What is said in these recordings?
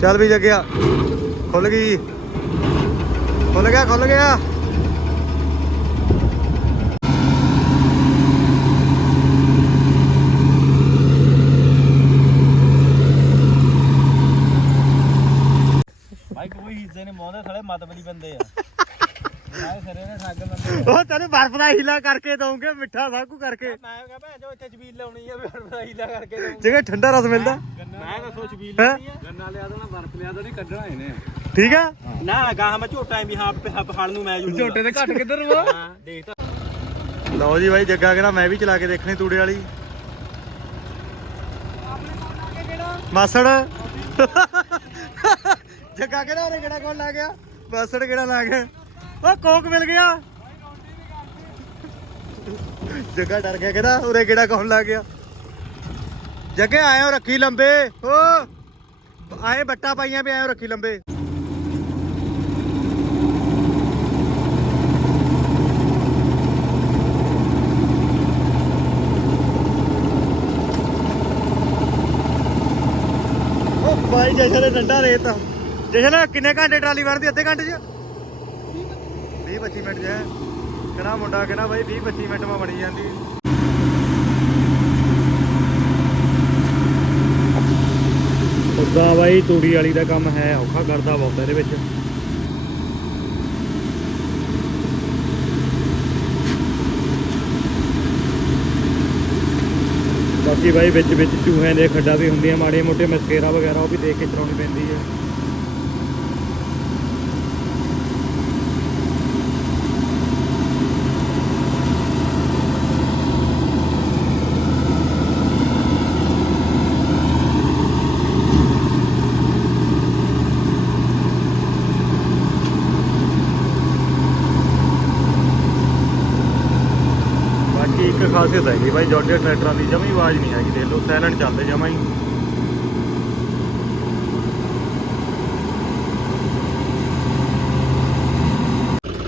ਚੱਲ ਵੀ ਜਗਿਆ। ਖੁੱਲ ਗਈ। ਖੁੱਲ ਗਿਆ ਖੁੱਲ ਗਿਆ। ਭਾਈ ਕੋਈ ਹਿੱਸੇ ਨੇ ਮੋਹਦੇ ਥਲੇ ਮਤ ਬੰਦੇ ਆ। ਮੈਂ ਸਰੇ ਨੇ ਠੱਗ ਲੰਦੇ ਉਹ ਤੈਨੂੰ ਬਰਫ ਦਾ ਹੀਲਾ ਕਰਕੇ ਦਊਂਗੇ ਮਿੱਠਾ ਸਭ ਕੁ ਕਰਕੇ। ਮੈਂ ਕਹਾਂ ਭੈਣ ਜੋ ਇੱਥੇ ਛਬੀਲ ਲਾਉਣੀ ਆ ਫਿਰ ਫਰਾਈਲਾ ਕਰਕੇ ਦਊਂ। ਜਿਹੜਾ ਠੰਡਾ ਰਸ ਮਿਲਦਾ। ਮੈਂ ਦੱਸੋ ਛਬੀਲ? ਲਾਉਣੀ ਆ? ਗੰਨਾ ਲਿਆ ਦੇਣਾ ਬਰਫ ਲਿਆ ਦੇਣੀ ਕੱਢਣਾ ਇਹਨੇ। ਠੀਕ ਆ? ਨਾ ਗਾਹ ਮੈਂ ਝੋਟਾ ਵੀ ਹਾਂ ਹਲ ਨੂੰ ਮੈਂ ਜੁੜੂਗਾ ਝੋਟੇ ਦੇ ਘੱਟ ਕਿੱਧਰ ਵਾ ਹਾਂ ਦੇਖ ਤਾਂ। ਲਓ ਜੀ ਬਾਈ ਜੱਗਾ ਕਹਿੰਦਾ ਮੈਂ ਵੀ ਚਲਾ ਕੇ ਦੇਖਣੀ ਤੂੜੇ ਵਾਲੀ। ਮਾਸੜ। ਜੱਗਾ ਕਹਿੰਦਾ ਉਹਨੇ ਕਿਹੜਾ ਕੋਲ ਲਾ ਗਿਆ? ਮਾਸੜ ਕਿਹੜਾ ਲਾ ਗਿਆ? ਉਹ ਕੋਕ ਮਿਲ ਗਿਆ। ਜੱਗਾ ਡਰ ਗਿਆ ਕਹਿੰਦਾ, ਉਰੇ ਕਿਹੜਾ ਕੌਣ ਲੱਗ ਗਿਆ। ਜੱਗੇ ਆਇਓ ਰੱਖੀ ਲੰਬੇ। ਓ, ਆਏ ਬੱਟਾ ਪਾਈਆਂ ਵੀ ਆਇਓ ਰੱਖੀ ਲੰਬੇ। ਉਹ ਭਾਈ ਜਸ਼ਨ ਦੇ ਡੰਡਾ ਰੇਤ। ਜਸ਼ਨ, ਕਿੰਨੇ ਘੰਟੇ ਟਰਾਲੀ ਵਰਦੀ ਅੱਧੇ ਘੰਟੇ ਚ? 25 ਮਿੰਟ ਚ ਕਿਹੜਾ ਮੁੰਡਾ ਕਹਿੰਦਾ ਬਾਈ 20 25 ਮਿੰਟ ਮਾ ਬਣੀ ਜਾਂਦੀ। ਉਦਾਂ ਬਾਈ ਤੂੜੀ ਵਾਲੀ ਦਾ ਕੰਮ ਹੈ, ਔਖਾ ਕਰਦਾ ਬਹੁਤ ਇਹਦੇ ਵਿੱਚ। ਬਾਕੀ ਬਾਈ ਵਿੱਚ ਵਿੱਚ ਚੂਹਿਆਂ ਦੇ ਖੱਡਾ ਵੀ ਹੁੰਦੀਆਂ, ਮਾੜੀਆਂ ਮੋਟੀਆਂ ਮਸਕੇਰਾ ਵਗੈਰਾ ਉਹ ਵੀ ਦੇਖ ਕੇ ਚਲਾਉਣੀ ਪੈਂਦੀ ਹੈ ਬਾਕੀ ਇੱਕ ਖਾਸੀਅਤ ਹੈਗੀ ਬਾਈ ਜੋਰਜੀਆ ਟਰੈਕਟਰਾਂ ਦੀ ਜਮੀ ਆਵਾਜ਼ ਨਹੀਂ ਹੈਗੀ ਦੇਖ ਲਓ ਸਾਇਲੈਂਟ ਚੱਲਦੇ ਜਮਾ ਹੀ।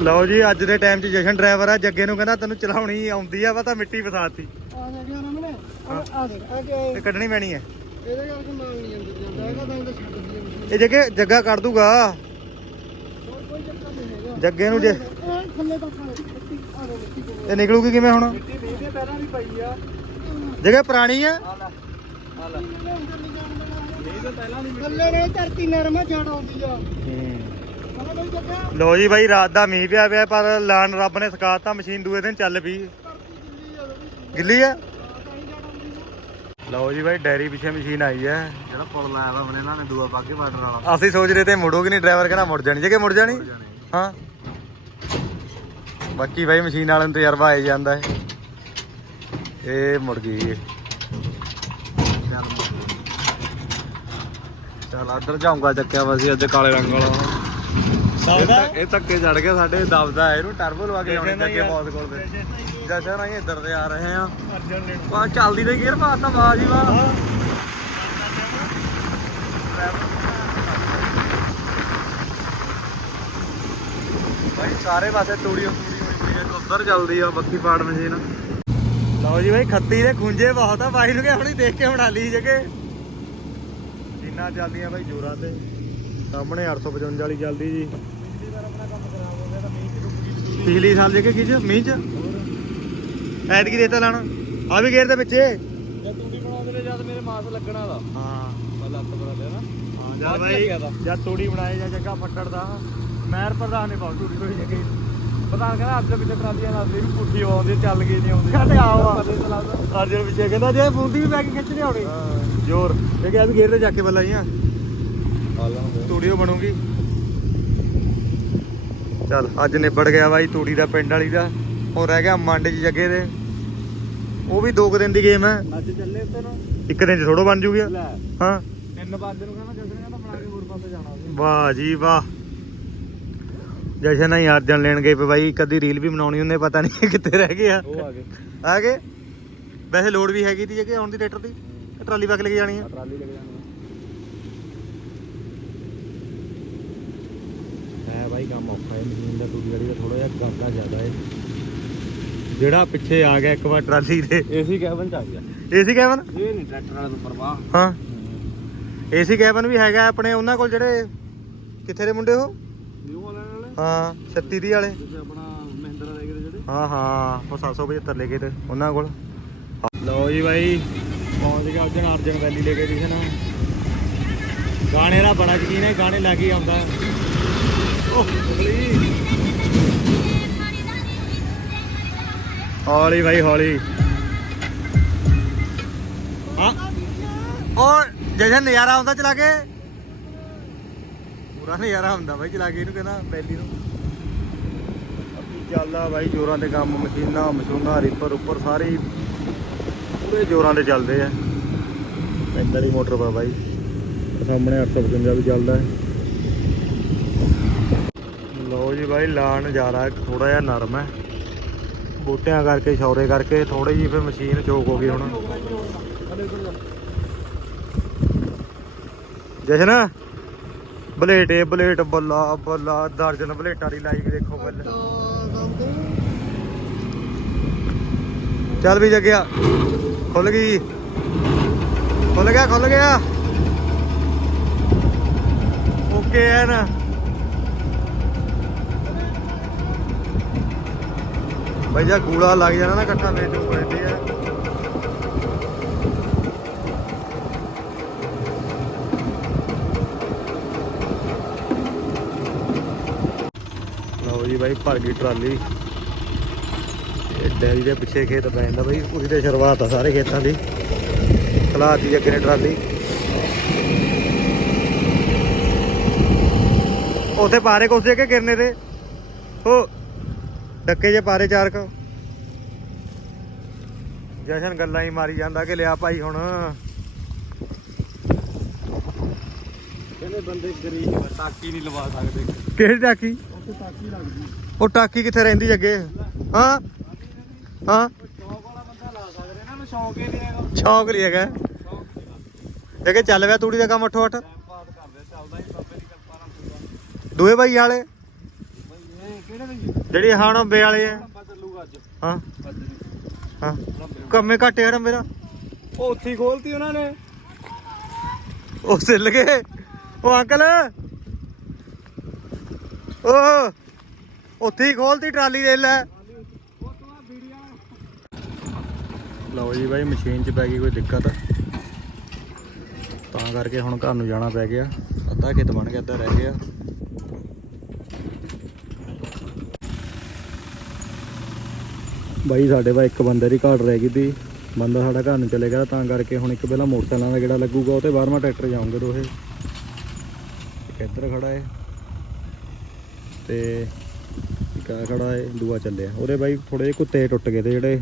ਲਓ ਜੀ ਅੱਜ ਦੇ ਟਾਈਮ 'ਚ ਜਸ਼ਨ ਡਰਾਈਵਰ ਆ ਜੱਗੇ ਨੂੰ ਕਹਿੰਦਾ ਤੈਨੂੰ ਚਲਾਉਣੀ ਆਉਂਦੀ ਆ ਵਾ ਤਾਂ ਮਿੱਟੀ ਫਸਾਤੀ। ਆ ਦੇਖ ਕਿ ਕੱਢਣੀ ਪੈਣੀ ਹੈ ਇਹਦੇ ਕਰਕੇ ਮਾਲ ਨਹੀਂ ਅੰਦਰ ਜਾਂਦਾ ਹੈਗਾ ਤਾਂ ਇਹਦਾ ਛੱਡ ਦਿੰਦੀ ਮਸ਼ੀਨ ਇਹ ਜੱਗੇ ਜੱਗਾ ਕੱਢ ਦੂਗਾ ਹੋਰ ਕੋਈ ਚੱਕਰ ਨਹੀਂ ਹੈਗਾ ਜੱਗੇ ਨੂੰ ਜੇ ਇਹ ਥੱਲੇ ਤੱਕ ਆ ਮਿੱਟੀ ਆ ਦੇ ਮਿੱਟੀ ਕੋਲ ਇਹ ਨਿਕਲੂਗੀ ਕਿਵੇਂ ਹੁਣ? ਮਿੱਟੀ ਵੀਹ ਦੇ ਪਹਿਲਾਂ ਵੀ ਪਈ ਆ ਜੱਗੇ ਪੁਰਾਣੀ ਆ? ਆ ਲੈ ਆ ਲੈ ਵੀਹ ਦੇ ਪਹਿਲਾਂ ਵੀ ਥੱਲੇ ਨੇ ਧਰਤੀ ਨਰਮ ਆ, ਜੜ ਆਉਂਦੀ ਆ। ਹਨਾ ਬਈ ਜੱਗਾ ਲੋ ਜੀ ਬਾਈ ਰਾਤ ਦਾ ਮੀਂਹ ਪਿਆ ਪਿਆ ਪਰ ਲਾਣ ਰੱਬ ਨੇ ਸਕਾਤਾ ਮਸ਼ੀਨ ਦੂਏ ਦਿਨ ਚੱਲ ਪਈ। ਧਰਤੀ ਗਿੱਲੀ ਗਿੱਲੀ ਆ ਆ ਉਹਦੀ ਤਾਂ ਹੀ ਜੜ ਆਉਂਦੀ ਆ ਲਓ ਜੀ ਬਾਈ ਡੈਰੀ ਪਿੱਛੇ ਮਸ਼ੀਨ ਆਈ ਹੈ। ਜਿਹੜਾ ਪੁਲ ਲਾਇਆ ਵਾ ਬਣੇ ਇਹਨਾਂ ਨੇ ਦੂਆ ਬਾਗੇ ਬਾਰਡਰ ਵਾਲਾ। ਅਸੀਂ ਸੋਚ ਰਹੇ ਤੇ ਮੁੜੋਗੇ ਨਹੀਂ ਡਰਾਈਵਰ ਕਹਿੰਦਾ ਮੁੜ ਜਾਣੀ। ਜੇ ਕਿ ਮੁੜ ਜਾਣੀ? ਹਾਂ। ਬਾਕੀ ਬਾਈ ਮਸ਼ੀਨ ਵਾਲੇ ਨੂੰ ਤਜਰਬਾ ਆਈ ਜਾਂਦਾ ਹੈ। ਇਹ ਮੁੜ ਗਈ ਇਹ। ਚੱਲ ਅੱਧਰ ਜਾਊਂਗਾ ਚੱਕਿਆ ਵਾ ਸੀ ਅੱਜ ਕਾਲੇ ਰੰਗ ਵਾਲਾ। ਇਹ ਧੱਕ- ਇਹ ਧੱਕੇ ਚੜ ਕੇ ਸਾਡੇ ਦਬਦਾ ਹੈ। ਇਹਨੂੰ ਟਰਬੋ ਲਵਾ ਕੇ ਆਉਣੀ ਚੱਕੇ ਬਹੁਤ ਕੋਲ ਦੇ ਜਸ਼ਨ ਅਸੀਂ ਇੱਧਰ ਤੇ ਆ ਰਹੇ ਆ ਆ ਚੱਲਦੀ ਤੇ ਗੇਅਰ ਪਾਤਾ ਵਾਹ ਜੀ ਵਾਹ ਬਾਈ ਸਾਰੇ ਪਾਸੇ ਤੂੜੀ ਤੂੜੀ ਹੋਈ ਪਈ ਹੈ ਉੱਧਰ ਚੱਲਦੀ ਆ ਬੱਤੀ ਪਾੜ ਮਸ਼ੀਨ। ਲਓ ਜੀ ਬਾਈ ਖੱਤੀ ਦੇ ਖੁੰਝੇ ਬਹੁਤ ਆ ਬਾਈ ਨੂੰ ਕਿ ਹੁਣੀ ਦੇਖ ਕੇ ਬਣਾ ਲਈ ਜਗੇ। ਜਿੰਨਾ ਚੱਲਦੀਆਂ ਬਾਈ ਜੋਰਾਂ ਤੇ। ਸਾਹਮਣੇ 855 ਵਾਲੀ ਚੱਲਦੀ ਜੀ। ਪਿਛਲੀ ਸਾਲ ਜਗੇ ਕੀ ਚ? ਮੀਂਹ ਚ? ਐਤਕੀ ਰੇਤਾ ਲਾਣਾ ਆ ਵੀ ਗੇਰ ਦੇ ਪਿੱਛੇ। ਜੇ ਤੂੜੀ ਬਣਾਉਂਦੇ ਨੇ ਜਦ ਮੇਰੇ ਮਾਸ ਲੱਗਣਾ ਦਾ? ਹਾਂ। ਹੱਥ ਬਣਾ ਲਿਆ ਨਾ। ਹਾਂ ਜਦ ਬਾਈ ਤਾ। ਜਦ ਤੂੜੀ ਬਣਾਏ ਜਾਂ ਜੱਗਾ ਫੱਟੜ ਦਾ। ਮਹਿਰ ਪ੍ਰਧਾਨ ਨੇ ਬਹੁਤ ਤੂੜੀ ਕੋਈ। ਜਗੇ ਪਤਾ ਕਹਿੰਦਾ ਅੱਜ ਦੇ ਪਿੱਛੇ ਟਰਾਲੀਆਂ ਨਾਲ ਵੀ ਪੁੱਠੀ ਆਉਂਦੀ ਚੱਲ ਗਈ ਨਹੀਂ ਆਉਂਦੀ। ਚੱਲ ਆਓ। ਤਾਂ ਲੱਗਦਾ ਅਰਜਨ ਪਿੱਛੇ ਕਹਿੰਦਾ ਜੇ ਬੂੰਦੀ ਵੀ ਪੈ ਕੇ ਖਿੱਚ ਲਿਆਉਣੀ ਜ਼ੋਰ। ਇਹ ਕਿ ਅੱਜ ਗੇਰ ਤੇ ਜਾ ਕੇ ਬੱਲਾ ਜੀਆਂ ਤੂੜੀਓ ਬਣੂਗੀ। ਚੱਲ ਅੱਜ ਨਿਬੜ ਗਿਆ ਬਾਈ ਤੂੜੀ ਦਾ ਪਿੰਡ ਵਾਲੀ ਦਾ। ਹੁਣ ਰਹਿ ਗਿਆ ਮੰਡ ਚ ਜੱਗੇ ਦੇ। ਉਹ ਵੀ ਦੋ ਕੁ ਦਿਨ ਦੀ ਗੇਮ ਹੈ। ਅੱਜ ਚੱਲੇ ਉੱਤੇ ਨਾ ਇੱਕ ਦਿਨ ਚ ਥੋੜੋ ਬਣ ਜੂਗੀ ਲੈ। ਹਾਂ। ਤਿੰਨ ਵਜੇ ਨੂੰ ਕਹਿੰਦਾ ਜਸਨ ਕਹਿੰਦਾ ਬਣਾ ਕੇ ਹੋਰ ਪਾਸੇ ਜਾਣਾ ਸੀ। ਵਾਹ ਜੀ ਵਾਹ। ਜਸ਼ਨ ਹੀ ਅਰਜਨ ਲੈਣ ਗਏ ਪਏ ਬਾਈ ਕਦੀ ਰੀਲ ਵੀ ਬਣਾਉਣੀ ਉਹਨੇ ਪਤਾ ਨਹੀਂ ਕਿੱਥੇ ਰਹਿ ਗਏ ਆ। ਉਹ ਆ ਗਏ। ਆ ਗਏ? ਵੈਸੇ ਲੋਡ ਵੀ ਹੈਗੀ ਤੀ ਜਗੇ ਆਉਣ ਦੀ ਟਰੈਕਟਰ ਦੀ। ਟਰਾਲੀ ਪਾ ਕੇ ਲੈ ਕੇ ਜਾਣੀ ਆ। ਟਰਾਲੀ ਲੈ ਕੇ ਜਾਣੀ ਹੈ ਬਾਈ ਕੰਮ ਔਖਾ ਹੈ ਮਸ਼ੀਨ ਦਾ ਤੂੜੀ ਵਾਲੀ ਦਾ ਥੋੜਾ ਜਿਹਾ ਕਰਦਾ ਜ਼ਿਆਦਾ ਹੈ। ਜਿਹੜਾ ਪਿੱਛੇ ਆ ਗਿਆ ਇੱਕ ਵਾਰ ਟਰਾਲੀ ਦੇ ਏਸੀ ਕੈਬਨ ਚ ਆ ਗਿਆ। AC cabin? ਇਹ ਨਹੀਂ ਟਰੈਕਟਰ ਵਾਲੇ ਤੋਂ ਪਰਵਾਹ। ਹਾਂ। ਏਸੀ ਕੈਬਨ ਵੀ ਹੈਗਾ ਆਪਣੇ ਉਹਨਾਂ ਕੋਲ ਜਿਹੜੇ ਕਿੱਥੇ ਦੇ ਮੁੰਡੇ ਉਹ? ਨਿਊ ਵਾਲੇ ਵਾਲੇ? ਹਾਂ 36 ਦੀ ਵਾਲੇ। ਆਪਣਾ ਮਹਿੰਦਰਾ ਲੈ ਗਏ ਜਿਹੜੇ। ਹਾਂ ਹਾਂ ਉਹ 775 ਲੈ ਕੇ ਤੇ ਉਹਨਾਂ ਕੋਲ। ਲਓ ਜੀ ਬਾਈ ਪਹੁੰਚ ਗਿਆ ਉਜਣ ਅਰਜਨ ਵੈਲੀ ਲੈ ਕੇ ਦਿਖਣਾ। ਗਾਣੇ ਦਾ ਬੜਾ ਯਕੀਨ ਹੈ ਗਾਣੇ ਲੱਗ ਹੀ ਆਉਂਦਾ। ਓਹ ਹੌਲੀ ਬਾਈ, ਹੌਲੀ। ਹਾਂ। ਔਰ ਜਸ਼ਨ ਨਜ਼ਾਰਾ ਆਉਂਦਾ ਚਲਾ ਕੇ? ਪੂਰਾ ਨਜ਼ਾਰਾ ਹੁੰਦਾ ਬਾਈ ਚਲਾ ਕੇ ਇਹਨੂੰ ਕਹਿੰਦਾ ਵੈਲੀ ਨੂੰ। ਅੱਗੇ ਚੱਲਦਾ ਬਾਈ, ਜੋਰਾਂ ਤੇ ਕੰਮ, ਮਸ਼ੀਨਾਂ, ਮਸ਼ੂਨਾ ਰੀਪਰ ਉੱਪਰ ਸਾਰੇ ਪੂਰੇ ਜੋਰਾਂ ਤੇ ਚੱਲਦੇ ਆ। ਪੈਂਦਾ ਦੀ ਮੋਟਰ ਪਾ ਬਾਈ। ਆਹ ਸਾਹਮਣੇ 855 ਵੀ ਚੱਲਦਾ ਹੈ। ਲਓ ਜੀ ਬਾਈ, ਲਾਣ ਜ਼ਿਆਦਾ ਥੋੜਾ ਜਿਹਾ ਨਰਮ ਹੈ। ਬੂਟਿਆਂ ਕਰਕੇ ਸ਼ੌਰੇ ਕਰਕੇ ਥੋੜੀ ਜਿਹੀ ਫਿਰ ਮਸ਼ੀਨ ਚੋਕ ਹੋ ਗਈ ਹੁਣ। ਜਸ਼ਨ ਬਲੇਟ ਏ ਬਲੇਟ ਬੱਲਾ ਬੱਲਾ ਦਰਜਨ ਬਲੇਟਾਂ ਦੀ ਲਾਈਵ ਦੇਖੋ ਬੱਲੇ ਚੱਲ ਵੀ ਜਗਿਆ ਖੁੱਲ ਗਈ। ਖੁੱਲ ਗਿਆ ਖੁੱਲ ਗਿਆ। ਓਕੇ ਹੈ ਬਈ ਜਾ ਗੂੜਾ ਲੱਗ ਜਾਣਾ ਨਾ ਇਕੱਠਾ ਫੇਰ ਨੂੰ ਪੈਂਦੇ ਆ। ਲਓ ਜੀ ਬਾਈ, ਭਰ ਗਈ ਟਰਾਲੀ। ਇਹ ਡੈਰੀ ਦੇ ਪਿੱਛੇ ਖੇਤ ਪੈ ਜਾਂਦਾ ਬਾਈ, ਉਹਦੀ ਤੇ ਸ਼ੁਰੂਆਤ ਆ ਸਾਰੇ ਖੇਤਾਂ ਦੀ। ਖਲਾਤੀ ਅੱਗੇ ਨੇ ਟਰਾਲੀ। ਉਥੇ ਪਾਰੇ ਕੋਸੇ ਕੇ ਗਿਰਨੇ ਤੇ ਹੋ ਡੱਕੇ ਜੇ ਪਾਰੇ ਚਾਰ ਕ। ਜਸ਼ਨ ਗੱਲਾਂ ਹੀ ਮਾਰੀ ਜਾਂਦਾ ਕਿ ਲਿਆ ਭਾਈ ਹੁਣ। ਕਹਿੰਦੇ ਬੰਦੇ ਗਰੀਬ ਆ, ਟਾਕੀ ਨਹੀਂ ਲਵਾ ਸਕਦੇ। ਕਿਹੜੀ ਟਾਕੀ? ਉੱਥੇ ਤਾਕੀ ਲੱਗਦੀ। ਉਹ ਟਾਕੀ ਕਿੱਥੇ ਰਹਿੰਦੀ ਜੱਗੇ ਹਾਂ? ਹਾਂ? ਸ਼ੌਕ ਵਾਲਾ ਬੰਦਾ ਲਾ ਸਕਦੇ ਨੂੰ ਸ਼ੌਕ ਹੀ ਹੈਗਾ ਸ਼ੌਕ ਇਹ ਕਿ ਚੱਲ ਪਿਆ ਤੂੜੀ ਦਾ ਕੰਮ ਨਾਲ ਪੂਰਾ ਦੋਏ ਭਾਈ ਵਾਲੇ? ਕਿਹੜੇ ਦੇ ਜਿਹੜੀ ਹਾਣ ਬੇ ਵਾਲੇ ਆ। ਲੰਬਾ ਚੱਲੂਗਾ ਅੱਜ। ਹਾਂ। ਅੱਜ ਨਹੀਂ। ਹਾਂ। ਕੰਮੇ ਘੱਟੇ ਹੜ ਮੇਰਾ। ਉਹ ਉੱਥੇ ਹੀ ਖੋਲਤੀ ਉਹਨਾਂ ਨੇ। ਉਹ ਸਿੱਲ ਗਏ। ਉਹ ਅੰਕਲ। ਉਹ ਉੱਥੇ ਹੀ ਖੋਲਤੀ ਟਰਾਲੀ ਦੇ ਲੈ। ਲਓ ਜੀ ਬਾਈ ਮਸ਼ੀਨ 'ਚ ਪੈ ਗਈ ਕੋਈ ਦਿੱਕਤ। ਤਾਂ ਕਰਕੇ ਹੁਣ ਘਰ ਨੂੰ ਜਾਣਾ ਪੈ ਗਿਆ। ਅੱਧਾ ਖੇਤ ਬਣ ਗਿਆ ਅੱਧਾ ਰਹਿ ਗਿਆ। ਬਾਈ, ਸਾਡੇ ਵਾ ਇੱਕ ਬੰਦੇ ਦੀ ਘਾਟ ਰਹਿ ਗਈ ਤੀ ਬੰਦਾ ਸਾਡਾ ਘਰ ਨੂੰ ਚਲੇ ਗਿਆ ਤਾਂ ਕਰਕੇ ਹੁਣ ਇੱਕ ਪਹਿਲਾਂ ਮੋਟਰਸਾਈਕਲਾਂ ਦਾ ਗੇੜਾ ਲੱਗੂਗਾ, ਉਹ ਤੇ 12ਵਾਂ ਟਰੈਕਟਰ ਜਾਉਂਗੇ ਦੋਹੇ। ਇੱਕ ਇੱਧਰ ਖੜਾ ਏ ਤੇ ਇੱਕ ਆ ਖੜਾ ਏ, ਦੂਆ ਚੱਲਿਆ। ਉਹਦੇ ਬਾਈ ਥੋੜੇ ਜਿਹੇ ਕੁੱਤੇ ਟੁੱਟ ਗਏ ਤੇ ਜਿਹੜੇ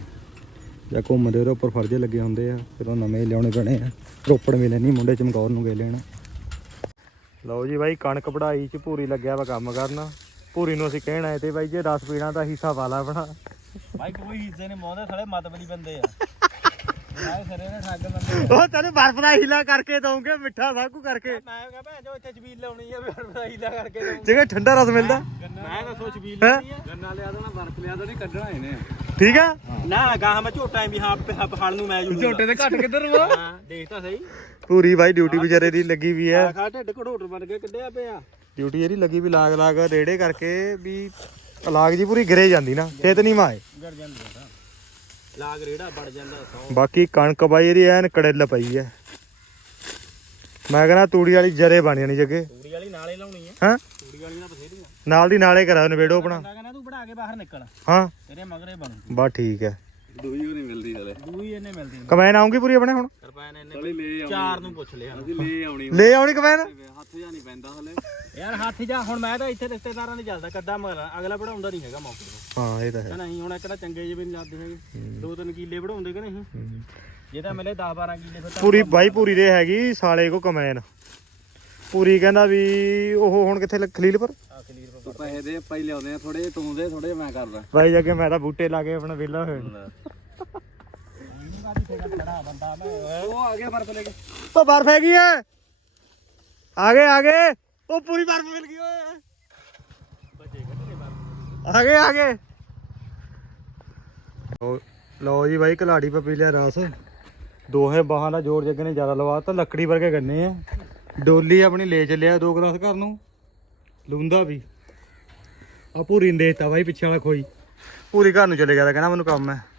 ਜਾਂ ਘੁੰਮਦੇ ਉਹਦੇ ਉੱਪਰ ਫਰਜੇ ਲੱਗੇ ਹੁੰਦੇ ਆ, ਫਿਰ ਉਹ ਨਵੇਂ ਲਿਆਉਣੇ ਪੈਣੇ ਆ। ਰੋਪੜ ਮਿਲੇ ਨਹੀਂ ਮੁੰਡੇ, ਚਮਕੌਰ ਨੂੰ ਗਏ ਲੈਣ। ਲਓ ਜੀ ਬਾਈ, ਕਣਕ ਵਢਾਈ ਚ ਪੂਰੀ ਲੱਗਿਆ ਵਾ ਕੰਮ ਕਰਨ। ਪੂਰੀ ਨੂੰ ਅਸੀਂ ਕਹਿਣ ਆਏ ਤੇ ਬਾਈ ਜੇ 10 ਪੀਣਾ ਦਾ ਹਿੱਸਾ ਵਾਲਾ ਬਣਾ। ਭਾਈ ਕੋਈ ਹਿੱਸੇ ਨੇ ਮੋਹਦੇ ਥਲੇ ਮਤਬਲੀ ਬੰਦੇ ਆ। ਆਏ ਸਰੇ ਨੇ ਠੱਗ ਬੰਦੇ ਉਹ ਤੈਨੂੰ ਬਰਫ ਦਾ ਹੀਲਾ ਕਰਕੇ ਦਊਂਗੇ ਮਿੱਠਾ ਵਾਧੂ ਕਰਕੇ। ਮੈਂ ਕਿਹਾ ਭੈਣ ਜੋ ਇੱਥੇ ਛਬੀਲ ਲਾਉਣੀ ਆ ਵੀ ਹੀਲਾ ਕਰਕੇ ਦਊਂ। ਜਿਵੇਂ ਠੰਡਾ ਰਸ ਮਿਲਦਾ। ਮੈਂ ਦੱਸੋ ਛਬੀਲ? ਲਾਉਣੀ ਆ। ਗੰਨਾ ਲਿਆ ਦੇਣਾ ਬਰਫ ਲਿਆ ਦੇਣੀ ਕੱਢਣਾ ਇਹਨੇ। ਠੀਕ ਆ? ਨਾ ਗਾਹ ਮੈਂ ਝੋਟਾ ਵੀ ਹਾਂ ਹਲ ਨੂੰ ਮੈਂ ਜੂ ਝੋਟੇ ਤੇ ਘੱਟ ਕਿੱਧਰ ਵਾ ਦੇਖ ਤਾਂ ਸਹੀ। ਪੂਰੀ ਬਾਈ ਡਿਊਟੀ ਵਿਚਾਰੇ ਦੀ ਲੱਗੀ ਵੀ ਹੈ ਖਾ ਢਿੱਡ ਘੜੋਟ ਬਣ ਕੇ ਕੱਢਿਆ ਪਿਆ। ਡਿਊਟੀ ਇਹਦੀ ਲੱਗੀ ਵੀ ਲਾਗ ਲਾਗ ਰੇੜੇ ਕਰਕੇ ਵੀ ਲਾਗ ਜੀ ਪੂਰੀ ਗਿਰੇ ਜਾਂਦੀ ਨਾ ਖੇਤ ਨਹੀਂ ਮਾਏ। ਗੜ ਜਾਂਦਾ ਲਾਗ ਰੇੜਾ ਵੜ ਜਾਂਦਾ ਸੌ। ਬਾਕੀ ਕਣਕ ਬਾਈ ਇਹਦੀ ਐਨ ਕੜਿੱਲ ਪਈ ਐ। ਮੈਂ ਕਹਿੰਦਾ ਤੂੜੀ ਵਾਲੀ ਜਰੇ ਬਣ ਜਾਣੀ ਜੱਗੇ। ਤੂੜੀ ਵਾਲੀ ਨਾਲੇ ਲਾਉਣੀ ਆ ਹਾਂ? ਤੂੜੀ ਵਾਲੀ ਨਾਲ ਬਥੇਰੀਆਂ ਨਾਲ ਦੀ ਨਾਲੇ ਕਰਾ ਨਵੇੜੋ ਆਪਣਾ। ਮੈਂ ਕਹਿੰਦਾ ਤੂੰ ਬਣਾ ਕੇ ਬਾਹਰ ਨਿਕਲ। ਹਾਂ। ਤੇਰੇ ਮਗਰੇ ਬਣੂ। ਬਾ ਠੀਕ ਐ। ਦੂਈ ਨਹੀਂ ਮਿਲਦੀ ਹਲੇ ਦੂਈ ਇਹਨੇ ਮਿਲਦੀ ਕਮੈਨ ਆਉਂਗੀ ਪੂਰੀ ਆਪਣੇ ਹੁਣ? ਰੁਪਏ ਨੇ ਲੈ ਚਾਰ ਨੂੰ ਪੁੱਛ ਲਿਆ। ਅਸੀਂ ਲੈ ਆਉਣੀ ਲੈ ਆਉਣੀ ਕਮੈਨ ਹੱਥ ਜਾਂ ਨਹੀਂ ਪੈਂਦਾ ਹਲੇ। ਯਾਰ ਹੱਥ ਜਾ ਹੁਣ ਮੈਂ ਤਾਂ ਇੱਥੇ ਰਿਸ਼ਤੇਦਾਰਾਂ ਦੇ ਚੱਲਦਾ ਕੱਦਾ ਮਗਰ ਅਗਲਾ ਪੜਾਉਂਦਾ ਨਹੀਂ ਹੈਗਾ ਮੌਕੇ ਤੇ। ਹਾਂ ਇਹ ਤਾਂ ਹੈ। ਨਹੀਂ ਹੁਣ ਇੱਕ ਤਾਂ ਚੰਗੇ ਜਿਹੇ ਵੀ ਨਹੀਂ ਲੱਗਦੇ ਹੈਗੇ। ਦੋ ਤਿੰਨ ਕੀਲੇ ਵਢਾਉਂਦੇ ਕਿ ਨਹੀਂ। ਜੇ ਤਾਂ ਮਿਲੇ 10 12 ਕੀਲੇ ਫਿਰ ਪੂਰੀ ਬਾਈ ਪੂਰੀ ਦੇ ਹੈਗੀ ਸਾਲੇ ਕੋ ਕਮੈਨ। ਪੂਰੀ ਕਹਿੰਦਾ ਵੀ ਉਹ ਹੁਣ ਕਿੱਥੇ ਲੱਗ- ਖਲੀਲਪੁਰ? ਤੂੰ ਪੈਸੇ ਦੇ ਪਾਈ ਲਿਆਉਂਦੇ ਆ ਥੋੜੇ ਤੂੰ ਦੇ ਥੋੜੇ ਮੈਂ ਕਰਦਾ। ਬਾਈ ਜਾ ਕੇ ਮੈਂ ਤਾਂ ਬੂਟੇ ਲਾ ਕੇ ਆਪਣਾ ਵਿਹਲਾ ਹੋਇਆ। ਉਹ ਆ ਗਿਆ ਬਰਫ ਲੈ ਕੇ। ਉਹ ਬਰਫ ਹੈਗੀ ਹੈ ਆ ਗਏ ਆ ਗਏ। ਉਹ ਪੂਰੀ ਬਰਫ ਮਿਲ ਗਈ ਓਏ। ਆ ਗਏ ਆ ਗਏ। ਲਓ- ਲਓ ਜੀ ਬਾਈ ਕਲਾੜੀ ਪਾ ਪੀ ਲਿਆ ਰਸ। ਦੋਹੇ ਬਾਹਾਂ ਦਾ ਜੋਰ ਜੱਗ ਨੇ ਜ਼ਿਆਦਾ ਲਵਾਤਾ ਲੱਕੜੀ ਵਰਗੇ ਗੰਨੇ ਆ। ਡੋਲੀ ਆਪਣੀ ਲੈ ਚੱਲਿਆ ਦੋ ਗਲਾਸ ਘਰ ਨੂੰ। ਲੂੰਦਾ ਵੀ। ਆ ਪੂਰੀ ਨੇ ਦੇਤਾ ਬਾਈ, ਪਿੱਛੇ ਵਾਲਾ ਖੋਈ। ਪੂਰੀ ਘਰ ਨੂੰ ਚਲੇ ਗਿਆ ਤਾਂ ਕਹਿੰਦਾ ਮੈਨੂੰ ਕੰਮ ਹੈ।